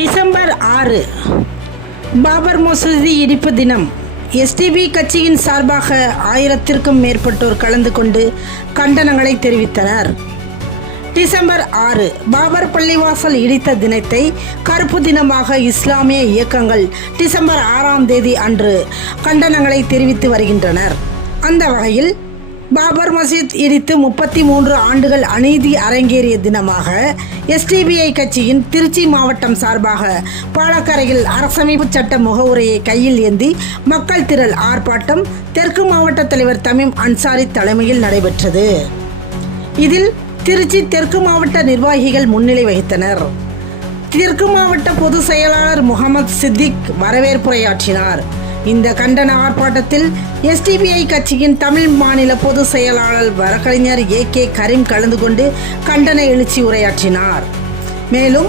December ஆறு பாபர் மசூதி இடிப்பு தினம். எஸ்டிபி கட்சியின் சார்பாக ஆயிரத்திற்கும் மேற்பட்டோர் கலந்து கொண்டு கண்டனங்களை தெரிவித்தனர். டிசம்பர் ஆறு பாபர் பள்ளிவாசல் இடித்த தினத்தை கருப்பு தினமாக இஸ்லாமிய இயக்கங்கள் டிசம்பர் ஆறாம் தேதி அன்று கண்டனங்களை தெரிவித்து வருகின்றனர். அந்த வகையில் பாபர் மசீத் இடித்து முப்பத்தி மூன்று ஆண்டுகள் அநீதி அரங்கேறிய தினமாக எஸ்டிபிஐ கட்சியின் திருச்சி மாவட்டம் சார்பாக பாலக்கரையில் அரசமைப்பு சட்ட முகவுரையை கையில் ஏந்தி மக்கள் திரள் ஆர்ப்பாட்டம் தெற்கு மாவட்ட தலைவர் தமிம் அன்சாரி தலைமையில் நடைபெற்றது. இதில் திருச்சி தெற்கு மாவட்ட நிர்வாகிகள் முன்னிலை வகித்தனர். தெற்கு மாவட்ட பொதுச் செயலாளர் முகமது சித்திக் வரவேற்புரையாற்றினார். இந்த கண்டன ஆர்ப்பாட்டத்தில் எஸ்டிபிஐ கட்சியின் தமிழ் மாநில பொதுச் செயலாளர் வழக்கறிஞர் ஏ கே கரீம் கலந்து கொண்டு கண்டன எழுச்சி உரையாற்றினார். மேலும்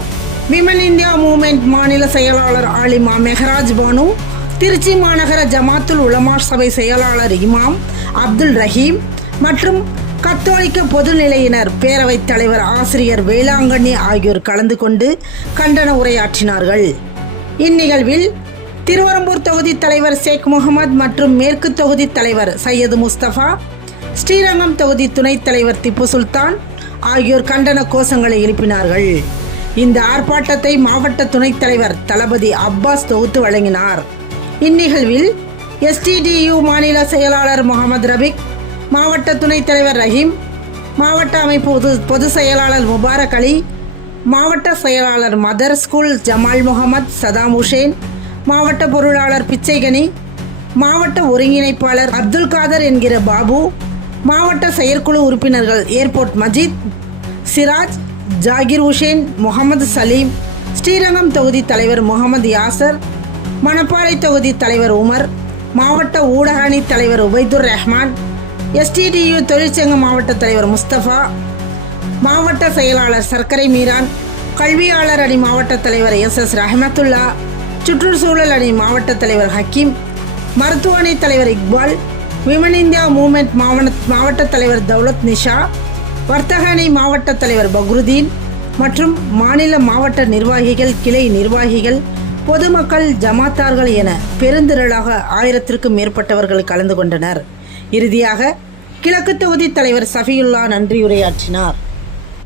விமன் இந்தியா மூமெண்ட் மாநில செயலாளர் ஆலிமா மெஹராஜ் பானு திருச்சி மாநகர ஜமாத்துல் உலமா சபை செயலாளர் இமாம் அப்துல் ரஹீம் மற்றும் கத்தோலிக்க பொதுநிலையினர் பேரவைத் தலைவர் ஆசிரியர் வேளாங்கண்ணி ஆகியோர் கலந்து கொண்டு கண்டன உரையாற்றினார்கள். இந்நிகழ்வில் திருவரம்பூர் தொகுதி தலைவர் ஷேக் முகமது மற்றும் மேற்கு தொகுதி தலைவர் சையது முஸ்தபா ஸ்ரீரங்கம் தொகுதி துணைத் தலைவர் திப்பு சுல்தான் ஆகியோர் கண்டன கோஷங்களை எழுப்பினார்கள். இந்த ஆர்ப்பாட்டத்தை மாவட்ட துணைத் தலைவர் தளபதி அப்பாஸ் தொகுத்து வழங்கினார். இந்நிகழ்வில் எஸ்டிடியு மாநில செயலாளர் முகமது ரபிக் மாவட்ட துணைத் தலைவர் ரஹீம் மாவட்ட அமைப்பு பொது பொதுச் செயலாளர் முபாரக் அலி மாவட்ட செயலாளர் மதர் ஸ்கூல் ஜமால் முகமது சதாம் ஹுசேன் மாவட்ட பொருளாளர் பிச்சைகனி மாவட்ட ஒருங்கிணைப்பாளர் அப்துல் காதர் என்கிற பாபு மாவட்ட செயற்குழு உறுப்பினர்கள் ஏர்போர்ட் மஜித் சிராஜ் ஜாகிர் ஹுசேன் முகமது சலீம் ஸ்ரீரங்கம் தொகுதி தலைவர் முகமது யாசர் மணப்பாறை தொகுதி தலைவர் உமர் மாவட்ட ஊடக அணி தலைவர் உபைதுர் ரஹ்மான் எஸ்டிடியு தொழிற்சங்க மாவட்ட தலைவர் முஸ்தபா மாவட்ட செயலாளர் சர்க்கரை மீரான் கல்வியாளர் அணி மாவட்ட தலைவர் எஸ் எஸ் ரஹமத்துல்லா சுற்றுச்சூழல் அணி மாவட்ட தலைவர் ஹக்கீம் மருத்துவ தலைவர் இக்பால் விமன் இந்தியா மூமெண்ட் மாவட்ட மாவட்ட தலைவர் தௌலத் நிஷா வர்த்தக அணி மாவட்ட தலைவர் பக்ருதீன் மற்றும் மாநில மாவட்ட நிர்வாகிகள் கிளை நிர்வாகிகள் பொதுமக்கள் ஜமாத்தார்கள் என பெருந்திரளாக ஆயிரத்திற்கும் மேற்பட்டவர்கள் கலந்து கொண்டனர். இறுதியாக கிழக்கு தொகுதி தலைவர் சஃபியுல்லா நன்றியுரையாற்றினார்.